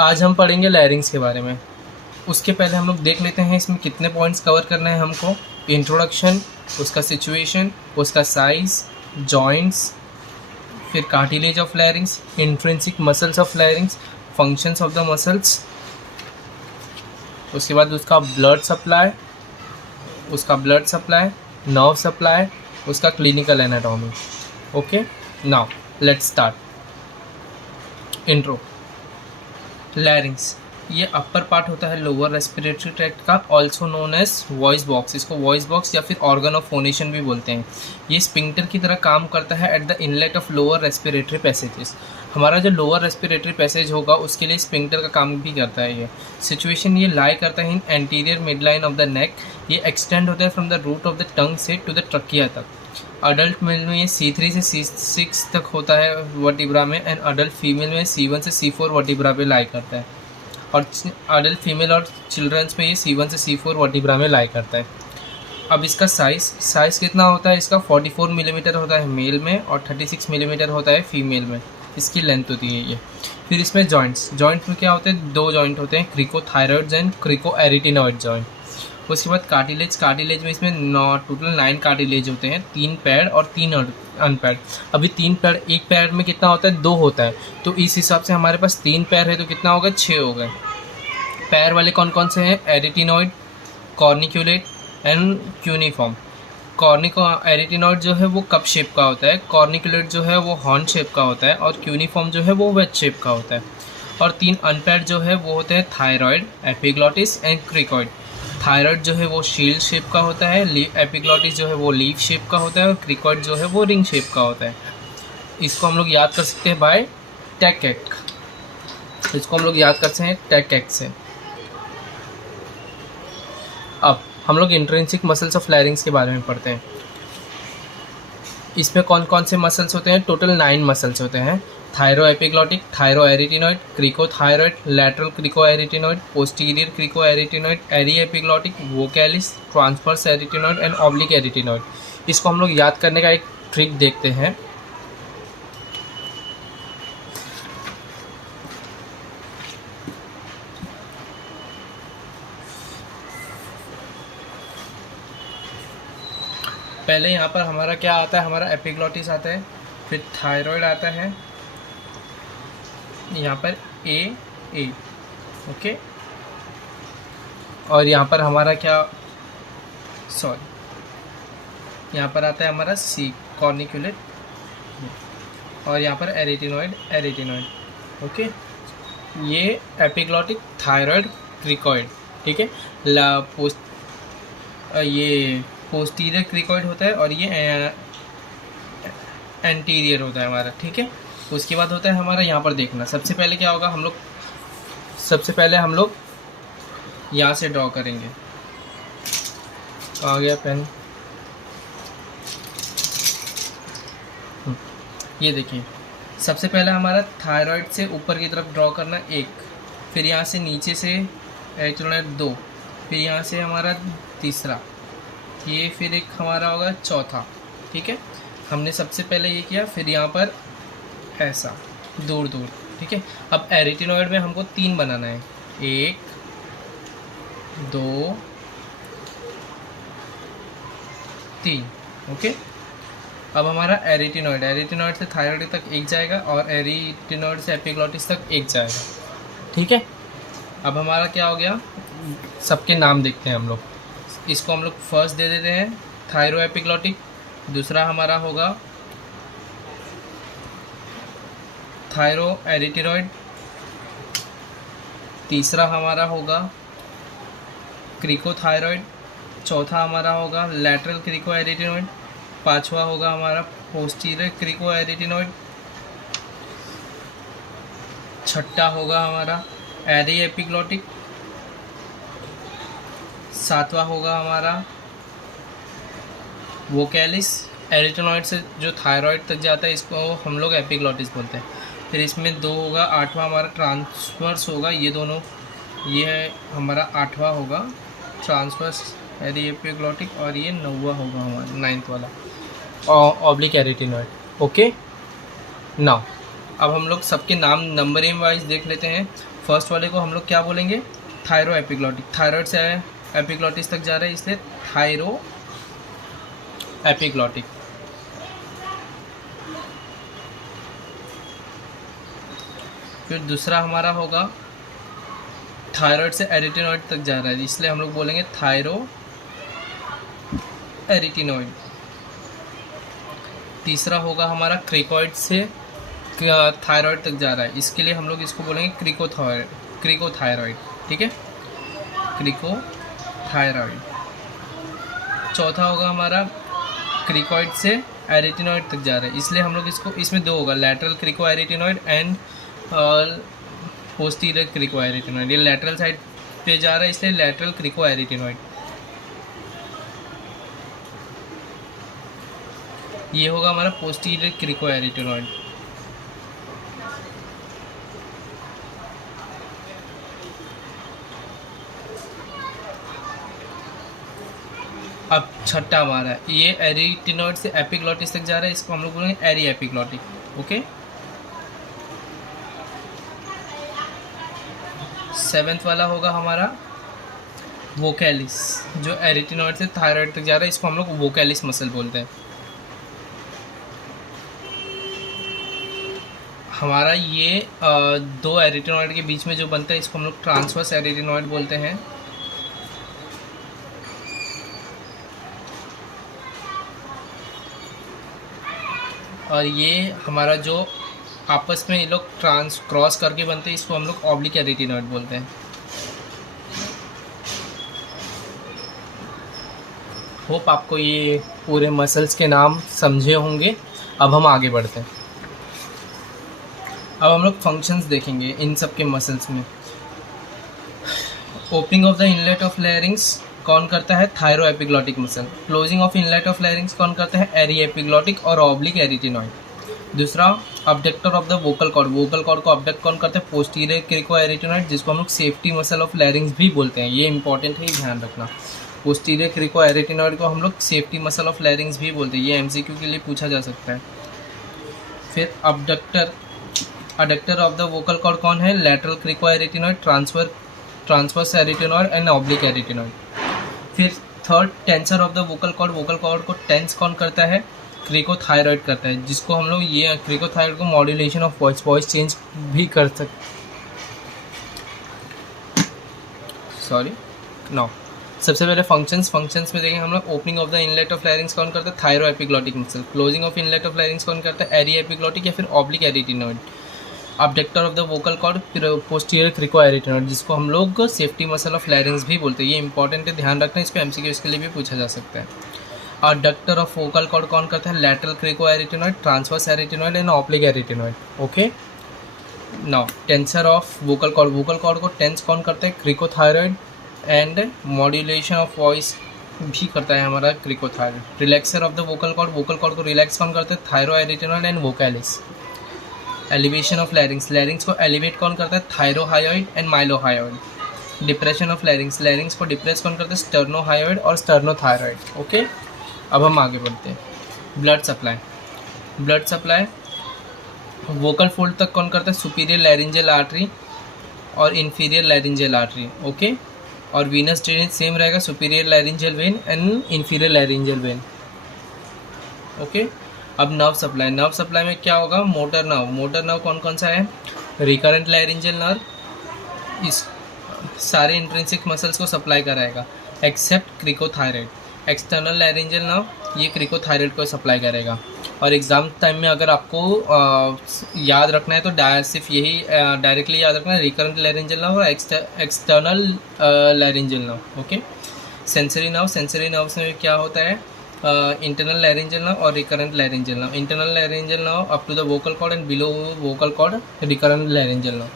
आज हम पढ़ेंगे लैरिंग्स के बारे में। उसके पहले हम लोग देख लेते हैं इसमें कितने पॉइंट्स कवर करना है हमको। इंट्रोडक्शन, उसका सिचुएशन, उसका साइज, जॉइंट्स, फिर cartilage of larynx, intrinsic muscles of larynx, functions of the muscles, उसके बाद उसका ब्लड सप्लाई, नर्व सप्लाई, उसका clinical anatomy. Okay, now let's start. Intro. Larynx ये अपर पार्ट होता है लोअर रेस्पिरेटरी ट्रैक्ट का, also known as voice box. इसको voice box या फिर ऑर्गन ऑफ फोनेशन भी बोलते हैं। ये स्पिंक्टर की तरह काम करता है at the inlet of lower respiratory passages. हमारा जो लोअर रेस्पिरेटरी पैसेज होगा उसके लिए स्पिंक्टर का काम भी करता है। ये सिचुएशन ये लाई करता है in anterior mid line of the neck. ये एक्सटेंड होता है from the root of the tongue से टू द ट्रकिया तक। अडल्ट मेल में ये C3 से C6 तक होता है वर्टिब्रा में, एंड अडल्ट फीमेल में C1 से C4 वर्टिब्रा पे लाई करता है, और अडल्ट फीमेल और चिल्ड्रंस में ये C1 से C4 वर्टिब्रा में लाई करता है। अब इसका साइज़ कितना होता है? इसका 44 मिलीमीटर होता है मेल में और 36 मिलीमीटर होता है फीमेल में, इसकी लेंथ होती है ये। फिर इसमें जॉइंट्स में क्या होते हैं? 2 जॉइंट होते हैं, क्रिकोथायरॉइड्स एंड क्रिकोएरिटिनॉइड जॉइंट। उसके बाद कार्टिलेज में इसमें टोटल 9 कार्टिलेज होते हैं, 3 पैड और 3 अनपैड। अभी 3 पैड, एक पैड में कितना होता है? 2 होता है, तो इस हिसाब से हमारे पास 3 पैर है तो कितना होगा? 6 हो गए। पैर वाले कौन कौन से हैं? एरिटिनॉइड, कॉर्निक्यूलेट एंड क्यूनिफॉर्म। एरिटिनॉइड जो है वो कप शेप का होता है, कॉर्निक्यूलेट जो है वो हॉर्न शेप का होता है, और क्यूनिफॉर्म जो है वो वेज शेप का होता है। और 3 अनपैड जो है वो होते हैं thyroid, epiglottis and cricoid. Thyroid जो है वो शील्ड शेप का होता है, एपिग्लॉटिस जो है वो लीफ शेप का होता है, और क्रिकॉइड जो है वो रिंग शेप का होता है। इसको हम लोग याद कर सकते हैं बाय टेक-एक्ट। इसको हम लोग याद कर सकते हैं टेक-एक्ट से। अब हम लोग इंट्रिंसिक मसल्स ऑफ लैरिंग्स के बारे में पढ़ते हैं। इसमें कौन कौन से मसल्स होते हैं? टोटल 9 मसल्स होते हैं। Thyroepiglottic, thyroarytenoid, cricothyroid, lateral cricoarytenoid, posterior cricoarytenoid, aryepiglottic, vocalis, transverse arytenoid and oblique arytenoid. इसको हम लोग याद करने का एक ट्रिक देखते हैं। पहले यहाँ पर हमारा क्या आता है? हमारा एपिग्लॉटिस आता है, फिर थायरॉइड आता है, यहाँ पर ए, ओके, और यहाँ पर हमारा यहाँ पर आता है हमारा C, कॉर्निक्यूलेट, और यहाँ पर एरिटिनॉइड, ओके। ये एपिग्लॉटिक, थायरॉइड, क्रिकॉइड, ठीक है। ये पोस्टीरियर क्रिकॉइड होता है और ये एंटीरियर होता है हमारा, ठीक है। उसके बाद होता है हमारा, यहाँ पर देखना, सबसे पहले क्या होगा? सबसे पहले हम लोग यहाँ से ड्रॉ करेंगे। आ गया पेन, ये देखिए। सबसे पहले हमारा थायरॉइड से ऊपर की तरफ ड्रॉ करना 1, फिर यहाँ से नीचे से एरिटिनॉइड 2, फिर यहाँ से हमारा तीसरा, ये फिर एक हमारा होगा चौथा, ठीक है। हमने सबसे पहले ये किया, फिर यहाँ पर ऐसा दूर, ठीक है। अब एरिटिनॉइड में हमको 3 बनाना है, 1, 2, 3, ओके। अब हमारा एरिटिनॉइड से थायरॉइड तक 1 जाएगा, और एरिटिनॉइड से एपिग्लॉटिस तक 1 जाएगा, ठीक है। अब हमारा क्या हो गया? सबके नाम देखते हैं हम लोग। इसको हम लोग फर्स्ट दे देते हैं थायरोएपिग्लॉटिक, दूसरा हमारा होगा थायरोएरिटिनॉइड, तीसरा हमारा होगा क्रिकोथायरॉइड, चौथा हमारा होगा लैटरल क्रिकोएरिटिनॉइड, पांचवा होगा हमारा पोस्टीरियर क्रिकोएरिटिनॉइड, छठा होगा हमारा एरीएपिग्लॉटिक, सातवां होगा हमारा वोकैलिस। एरिटिनॉइड से जो थायरॉइड तक जाता है इसको हम लोग एपिग्लॉटिस बोलते हैं। फिर इसमें 2 होगा, 8वां हमारा ट्रांसवर्स होगा, ये दोनों, ये है हमारा 8वां होगा ट्रांसवर्स एरीएपिग्लॉटिक, और ये 9वां होगा हमारा 9th वाला ऑब्लिक एरिटिनॉइड, ओके। नाउ अब हम लोग सबके नाम नंबरिंग वाइज देख लेते हैं। फर्स्ट वाले को हम लोग क्या बोलेंगे, थायरो एपिग्लॉटिक, थायराइड से एपिग्लॉटिस तक जा रहा है इसलिए थायरो एपिग्लॉटिक। फिर दूसरा हमारा होगा थायराइड से एरिटिनॉइड तक जा रहा है इसलिए हम लोग बोलेंगे थायरो एरिटिनॉइड। तीसरा होगा हमारा क्रिकोइड से थायराइड तक जा रहा है, इसके लिए हम लोग इसको बोलेंगे क्रिकोथायरॉइड। ठीक है, क्रिकोथायरॉइड। चौथा होगा हमारा क्रिकोइड से एरिटिनॉइड तक जा रहा है, इसलिए हम लोग इसको, इसमें दो होगा, lateral crico arytenoid and posterior crico arytenoid. ये लैटरल साइड पे जा रहा है इसलिए लैटरल क्रिको एरिटिनॉइड। ये होगा हमारा पोस्टीरियर क्रिको एरिटिनॉइड। अब छठा हमारा ये एरिटिनॉइड से एपिग्लॉटिस तक जा रहा है, इसको हम लोग बोलेंगे एरी एपिग्लॉटिक। ओके, सेवेंथ वाला होगा हमारा वोकैलिस, जो एरिटिनॉइड से थायराइड तक जा रहा है, इसको हम लोग वोकैलिस मसल बोलते हैं। हमारा ये दो एरिटिनॉइड के बीच में जो बनता है इसको हम लोग ट्रांसवर्स एरिटिनॉइड बोलते हैं। और ये हमारा जो आपस में ये लोग क्रॉस करके बनते हैं इसको हम लोग ऑब्लिक एरिटिनॉइड बोलते हैं। होप आपको ये पूरे मसल्स के नाम समझे होंगे। अब हम आगे बढ़ते हैं। अब हम लोग फंक्शंस देखेंगे इन सब के मसल्स में। Opening of the inlet of larynx कौन करता है, thyro epiglottic muscle. Closing of inlet of larynx कौन करता है, एरी एपिग्लॉटिक और ऑब्लिक एरिटिनॉइड। दूसरा abductor of the vocal cord, vocal cord को अबडक्ट कौन करते हैं, पोस्टीरियर क्रिको एरिटिनॉइड, जिसको हम लोग सेफ्टी मसल ऑफ लैरिंग्स भी बोलते हैं। ये इंपॉर्टेंट है, ध्यान रखना। पोस्टीरियर क्रिको एरिटिनॉइड को हम लोग सेफ्टी मसल ऑफ लैरिंग्स भी बोलते हैं। ये एमसीक्यू के लिए पूछा जा सकता है। फिर adductor of the vocal cord कौन है, lateral crico arytenoid, transverse arytenoid and oblique arytenoid. फिर third tensor of the vocal cord, vocal cord को टेंस कौन करता है, क्रिकोथायरॉइड करता है, जिसको हम लोग ये क्रिकोथायरॉइड को मॉड्यूलेशन ऑफ वॉइस चेंज भी कर सकते। सॉरी नो, सबसे पहले फंक्शंस में देखेंगे हम लोग। Opening of the inlet of larynx कौन करता है, thyro epiglottic muscle. Closing of inlet of larynx कौन करता है, एरी एपिग्लॉटिक या फिर oblique arytenoid. Abductor of the vocal cord, posterior crico arytenoid, जिसको हम लोग सेफ्टी मसल ऑफ लैरिंग्स भी बोलते हैं। ये इंपॉर्टेंट है, ध्यान रखना, इसको एमसीक्यू के लिए भी पूछा जा सकता है। अडक्टर ऑफ वोकल कॉर्ड कौन करता है, lateral crico arytenoid, transverse arytenoid and oblique arytenoid. Okay, now tensor of vocal cord, vocal cord को टेंस कौन करता है, cricothyroid and modulation of voice भी करता है हमारा cricothyroid. Relaxer of the vocal cord को रिलैक्स कौन करता है, thyro arytenoid and vocalis. Elevation of larynx, larynx को एलिवेट कौन करता है, thyrohyoid and mylohyoid. Depression of larynx, larynx को डिप्रेस कौन करता है, स्टर्नोहायोइड और स्टर्नोथायरॉइड। ओके, अब हम आगे बढ़ते हैं। ब्लड सप्लाई वोकल फोल्ड तक कौन करता है, सुपीरियर लैरिंजियल आर्टरी और इन्फीरियर लैरिंजियल आर्टरी। ओके, और वीनस ड्रेनेज सेम रहेगा, superior laryngeal when and inferior laryngeal when. Okay, अब नर्व सप्लाई में क्या होगा, मोटर नर्व कौन सा है, रिकरेंट लैरिंजियल नर्व, इस सारे इंट्रिंसिक मसल्स को सप्लाई कराएगा except cricothyroid. External laryngeal nerve ये क्रिकोथायरॉइड को सप्लाई करेगा। और एग्जाम टाइम में अगर आपको याद रखना है तो सिर्फ यही डायरेक्टली याद रखना है, रिकरेंट लैरिंजियल नर्व और external laryngeal nerve. Okay, sensory nerves में क्या होता है, इंटरनल लैरिंजियल नर्व और recurrent laryngeal nerve. Internal laryngeal nerve up to the vocal cord and below vocal cord recurrent laryngeal nerve.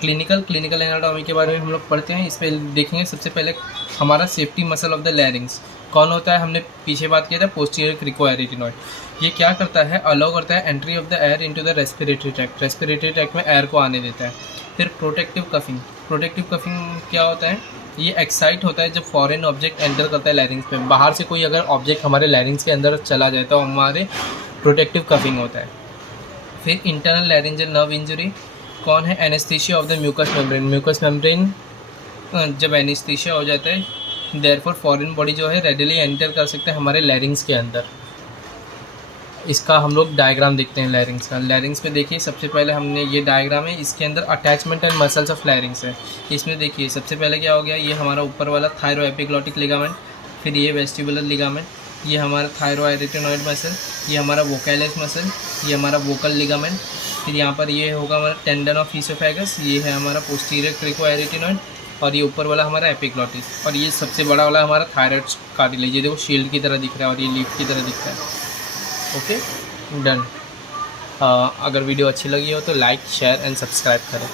Clinical anatomy के बारे में हम लोग पढ़ते हैं। इस पर देखेंगे सबसे पहले हमारा safety muscle of the larynx कौन होता है, हमने पीछे बात किया था, पोस्टीरियर क्रिको एरिटिनॉइड। ये क्या करता है, अलाउ करता है entry of the air into the respiratory tract में एयर को आने देता है। फिर प्रोटेक्टिव कफिंग क्या होता है, ये एक्साइट होता है जब फॉरेन ऑब्जेक्ट एंटर करता है लैरिंग्स पे। बाहर से कोई अगर ऑब्जेक्ट हमारे लैरिंग्स के अंदर चला जाए तो हमारे प्रोटेक्टिव कफिंग होता है। फिर इंटरनल लैरिंजियल नर्व इंजरी कौन है, anaesthesia of the mucous membrane, mucous membrane जब एनेस्थीसिया हो जाता है देयरफॉर फॉरेन बॉडी जो है रेडिली एंटर कर सकते हैं हमारे लैरिंग्स के अंदर। इसका हम लोग डायग्राम देखते हैं लैरिंग्स का। लैरिंग्स में देखिए सबसे पहले हमने ये डायग्राम है, इसके अंदर अटैचमेंट एंड मसल्स ऑफ लैरिंग्स है। इसमें देखिए सबसे पहले क्या हो गया, ये हमारा ऊपर वाला थायरो एपिग्लॉटिक लिगामेंट, फिर ये वेस्टिबुलर लिगामेंट, ये हमारा थायरो एरिटेनॉइड मसल, ये हमारा वोकैलिस मसल, ये हमारा वोकल लिगामेंट, फिर यहाँ पर ये होगा हमारा टेंडन ऑफ ईसोफेगस, ये है हमारा पोस्टीरियर क्रिको एरिटेनॉइड, और ये ऊपर वाला हमारा एपिग्लॉटिस, और ये सबसे बड़ा वाला हमारा थायराइड कार्टिलेज, ये देखो शील्ड की तरह दिख रहा है और ये लीफ की तरह दिख रहा है। Okay done. अगर वीडियो अच्छी लगी हो तो लाइक शेयर एंड सब्सक्राइब करें।